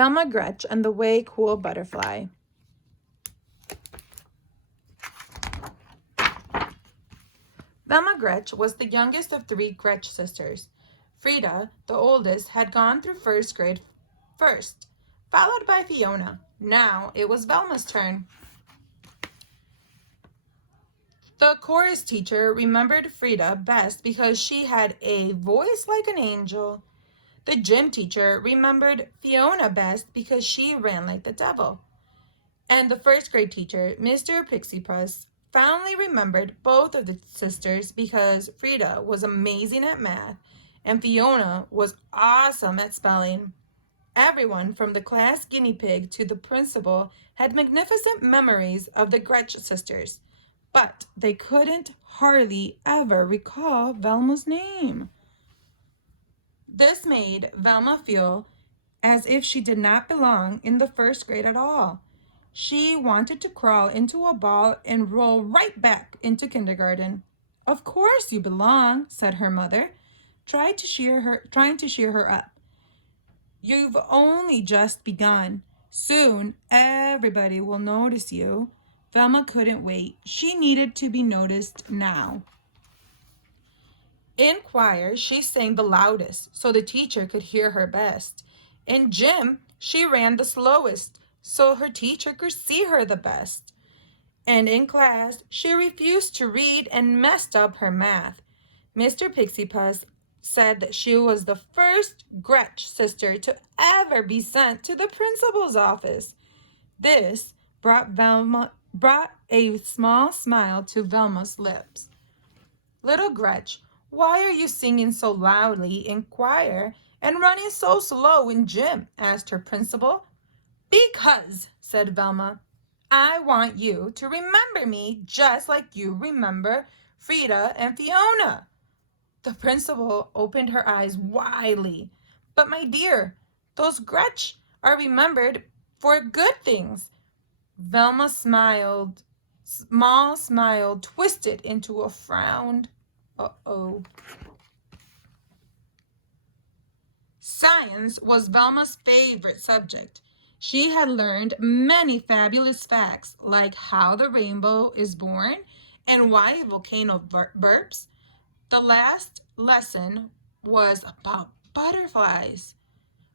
Velma Gratch and the Way Cool Butterfly. Velma Gratch was the youngest of three Gratch sisters. Frida, the oldest, had gone through first grade first, followed by Fiona. Now it was Velma's turn. The chorus teacher remembered Frida best because she had a voice like an angel. The gym teacher remembered Fiona best because she ran like the devil. And the first grade teacher, Mr. Pixiepuss, fondly remembered both of the sisters because Frida was amazing at math and Fiona was awesome at spelling. Everyone from the class guinea pig to the principal had magnificent memories of the Gretch sisters, but they couldn't hardly ever recall Velma's name. This made Velma feel as if she did not belong in the first grade at all. She wanted to crawl into a ball and roll right back into kindergarten. "Of course you belong," said her mother, trying to cheer her up. "You've only just begun. Soon everybody will notice you." Velma couldn't wait. She needed to be noticed now. In choir, she sang the loudest so the teacher could hear her best. In gym, she ran the slowest so her teacher could see her the best. And in class, she refused to read and messed up her math. Mr. Pixiepuss said that she was the first Gretch sister to ever be sent to the principal's office. This brought a small smile to Velma's lips. "Little Gretch, why are you singing so loudly in choir and running so slow in gym?" asked her principal. "Because," said Velma, "I want you to remember me just like you remember Frida and Fiona." The principal opened her eyes widely. "But my dear, those Gretch are remembered for good things." Velma's small smile twisted into a frown. Uh-oh. Science was Velma's favorite subject. She had learned many fabulous facts, like how the rainbow is born and why a volcano burps. The last lesson was about butterflies.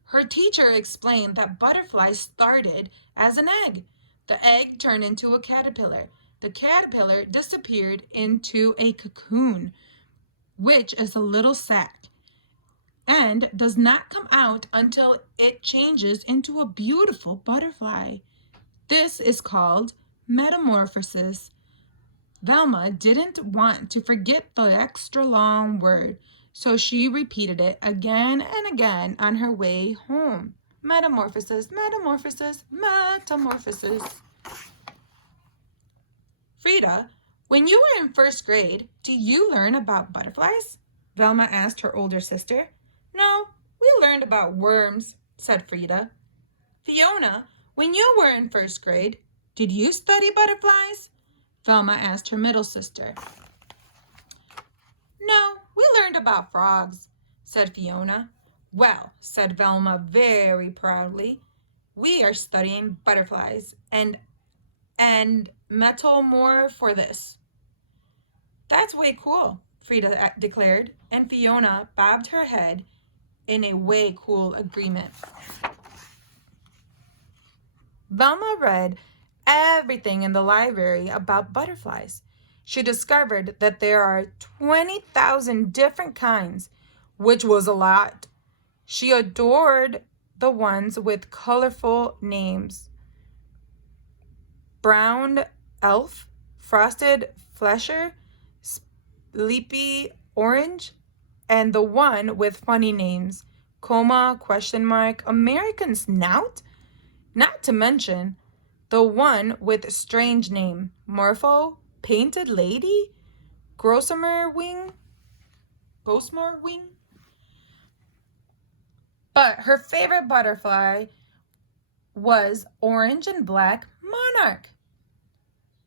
Her teacher explained that butterflies started as an egg. The egg turned into a caterpillar. The caterpillar disappeared into a cocoon, which is a little sac, and does not come out until it changes into a beautiful butterfly. This is called metamorphosis. Velma didn't want to forget the extra long word, so she repeated it again and again on her way home. Metamorphosis, metamorphosis, metamorphosis. "Frida, when you were in first grade, did you learn about butterflies?" Velma asked her older sister. "No, we learned about worms," said Frida. "Fiona, when you were in first grade, did you study butterflies?" Velma asked her middle sister. "No, we learned about frogs," said Fiona. "Well," said Velma very proudly, "we are studying butterflies and metamorph for this." "That's way cool," Frida declared, and Fiona bobbed her head in a way cool agreement. Velma read everything in the library about butterflies. She discovered that there are 20,000 different kinds, which was a lot. She adored the ones with colorful names: brown elf, frosted flesher, sleepy orange, and the one with funny names: coma, question mark, American snout, not to mention the one with strange name: Morpho, painted lady, gossamer wing. But her favorite butterfly was orange and black monarch.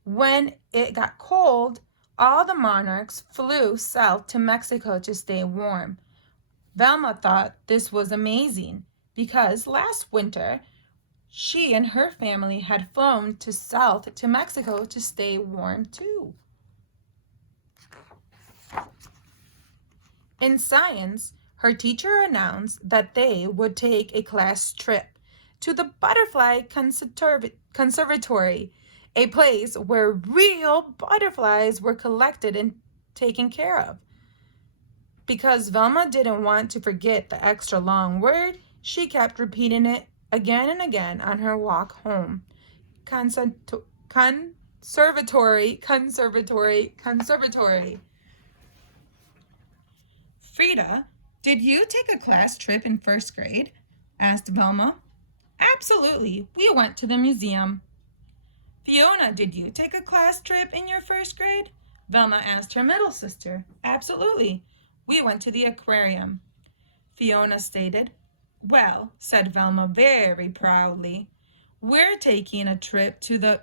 When it got cold, all the monarchs flew south to Mexico to stay warm. Velma thought this was amazing because last winter she and her family had flown south to Mexico to stay warm too. In science, her teacher announced that they would take a class trip to the Butterfly Conservatory, a place where real butterflies were collected and taken care of. Because Velma didn't want to forget the extra long word, she kept repeating it again and again on her walk home. Conservatory, conservatory, conservatory. Frida, did you take a class trip in first grade? Asked Velma. Absolutely, we went to the museum. Fiona, did you take a class trip in your first grade? Velma asked her middle sister. Absolutely, we went to the aquarium. Fiona stated. Well, said Velma very proudly, we're taking a trip to the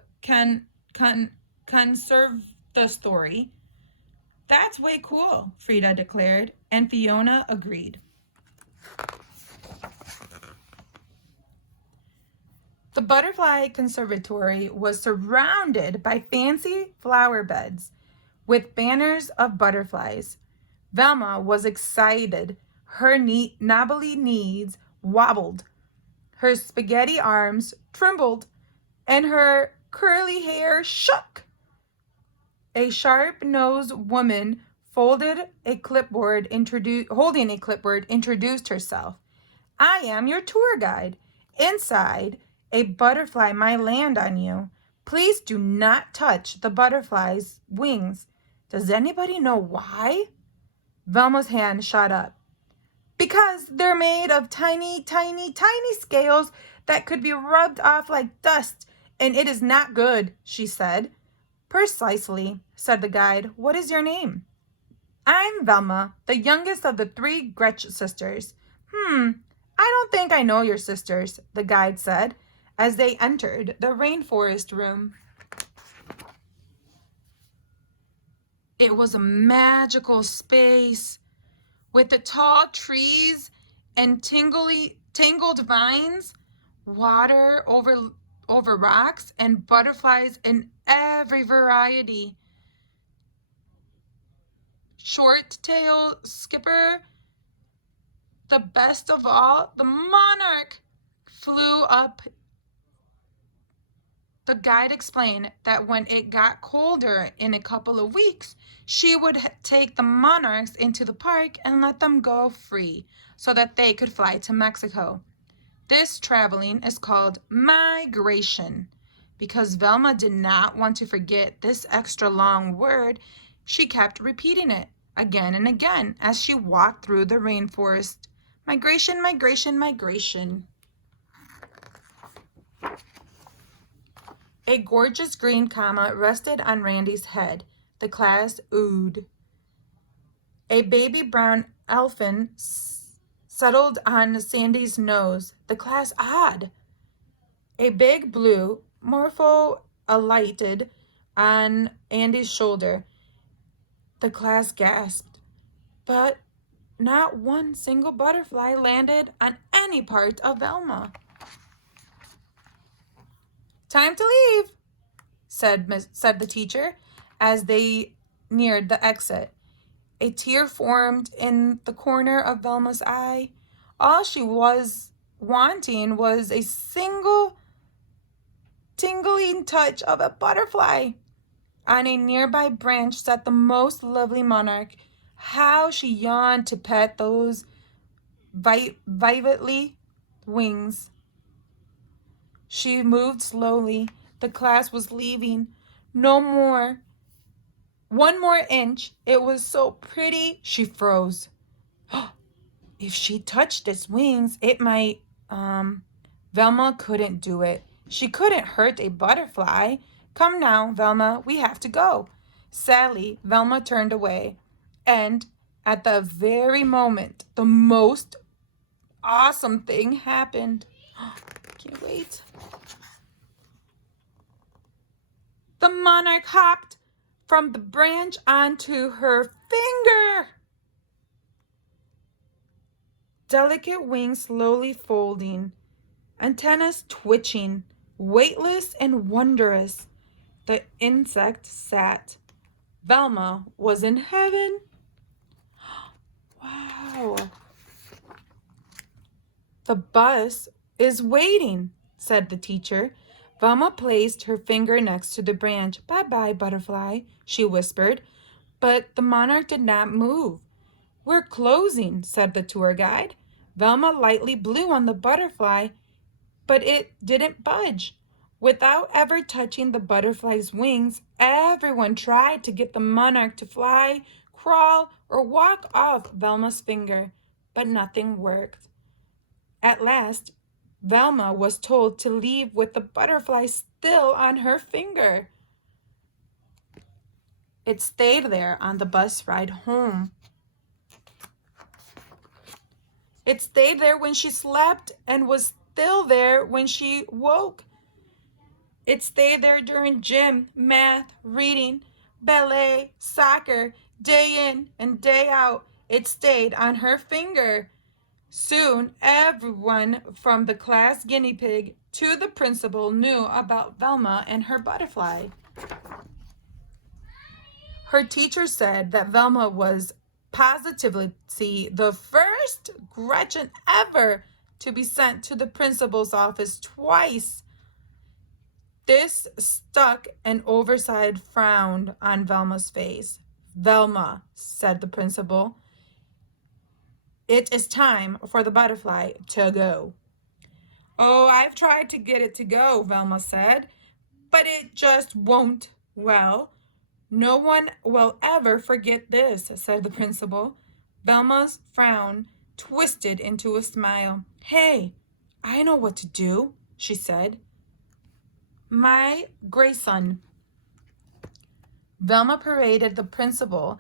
conservatory. That's way cool, Frida declared, and Fiona agreed. The Butterfly Conservatory was surrounded by fancy flower beds with banners of butterflies. Velma was excited. Her knobbly knees wobbled, her spaghetti arms trembled, and her curly hair shook. A sharp-nosed woman holding a clipboard introduced herself. I am your tour guide. Inside, a butterfly might land on you. Please do not touch the butterfly's wings. Does anybody know why? Velma's hand shot up. Because they're made of tiny, tiny, tiny scales that could be rubbed off like dust, and it is not good, she said. Precisely, said the guide. What is your name? I'm Velma, the youngest of the 3 Gratch sisters. I don't think I know your sisters, the guide said, as they entered the rainforest room. It was a magical space with the tall trees and tangled vines, water over rocks, and butterflies in every variety. Short-tailed skipper, the best of all, the monarch, flew up. The guide explained that when it got colder in a couple of weeks, she would take the monarchs into the park and let them go free so that they could fly to Mexico. This traveling is called migration. Because Velma did not want to forget this extra long word, she kept repeating it again and again as she walked through the rainforest. Migration, migration, migration. A gorgeous green comma rested on Randy's head. The class oohed. A baby brown elfin settled on Sandy's nose. The class awed. A big blue morpho alighted on Andy's shoulder. The class gasped. But not one single butterfly landed on any part of Velma. Time to leave, said the teacher as they neared the exit. A tear formed in the corner of Velma's eye. All she was wanting was a single tingling touch of a butterfly. On a nearby branch sat the most lovely monarch. How she yawned to pet those vividly wings. She moved slowly. The class was leaving. No more. 1 more inch. It was so pretty. She froze. If she touched its wings, it might... Velma couldn't do it. She couldn't hurt a butterfly. Come now, Velma, we have to go. Sadly, Velma turned away. And at the very moment, the most awesome thing happened. Can't wait. The monarch hopped from the branch onto her finger. delicate wings slowly folding, antennas twitching, weightless and wondrous. The insect sat. Velma was in heaven. Wow. The bus is waiting, said the teacher. Velma placed her finger next to the branch. Bye-bye, butterfly, she whispered. But the monarch did not move. We're closing, said the tour guide. Velma lightly blew on the butterfly, but it didn't budge. Without ever touching the butterfly's wings, everyone tried to get the monarch to fly, crawl, or walk off Velma's finger, but nothing worked. At last, Velma was told to leave with the butterfly still on her finger. It stayed there on the bus ride home. It stayed there when she slept and was still there when she woke. It stayed there during gym, math, reading, ballet, soccer, day in and day out. It stayed on her finger. Soon, everyone from the class guinea pig to the principal knew about Velma and her butterfly. Her teacher said that Velma was positively the first Gretchen ever to be sent to the principal's office twice. This stuck an oversized frown on Velma's face. Velma, said the principal, it is time for the butterfly to go. Oh, I've tried to get it to go, Velma said, but it just won't. Well, no one will ever forget this, said the principal. Velma's frown twisted into a smile. Hey, I know what to do, she said. My grayson. Velma paraded the principal,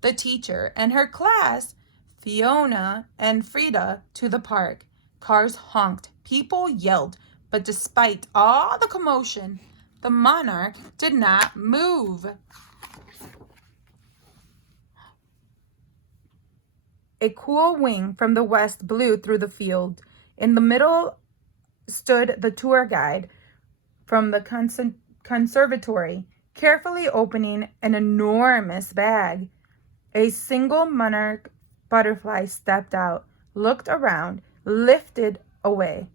the teacher, and her class, Fiona and Frida, to the park. Cars honked, people yelled, but despite all the commotion, the monarch did not move. A cool wind from the west blew through the field. In the middle stood the tour guide from the conservatory, carefully opening an enormous bag. A single monarch butterfly stepped out, looked around, lifted away.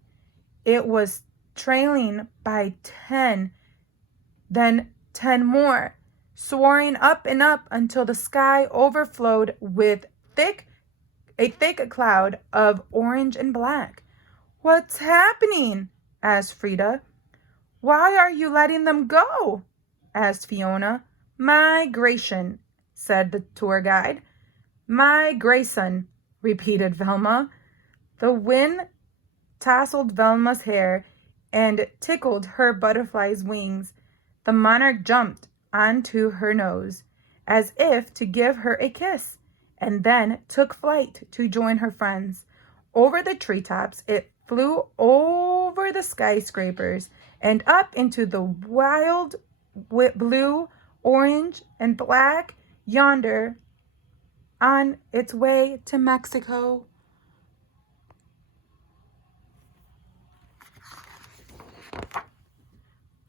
It was trailing by 10, then 10 more, soaring up and up until the sky overflowed with a thick cloud of orange and black. What's happening? Asked Frida. Why are you letting them go? Asked Fiona. Migration, said the tour guide. Migration, repeated Velma. The wind tousled Velma's hair and tickled her butterfly's wings. The monarch jumped onto her nose, as if to give her a kiss, and then took flight to join her friends. Over the treetops, it flew over the skyscrapers and up into the wild blue, orange, and black yonder on its way to Mexico.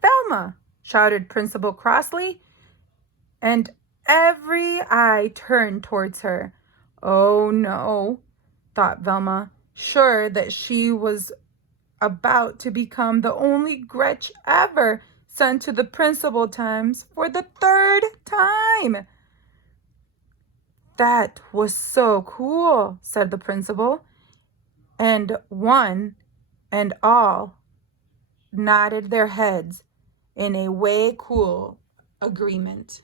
Velma, shouted Principal crossly, and every eye turned towards her. Oh no, thought Velma, sure that she was about to become the only Gretch ever sent to the principal times for the 3rd time. That was so cool, said the principal, and one and all nodded their heads in a way cool agreement.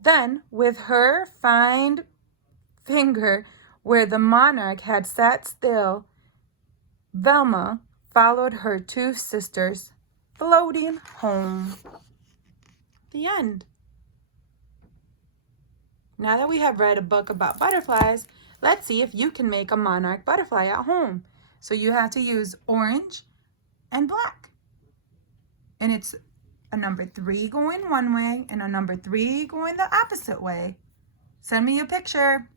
Then, with her fine finger where the monarch had sat still, Velma followed her 2 sisters, floating home. The end. Now that we have read a book about butterflies, let's see if you can make a monarch butterfly at home. So you have to use orange and black. And it's a number 3 going one way and a number 3 going the opposite way. Send me a picture.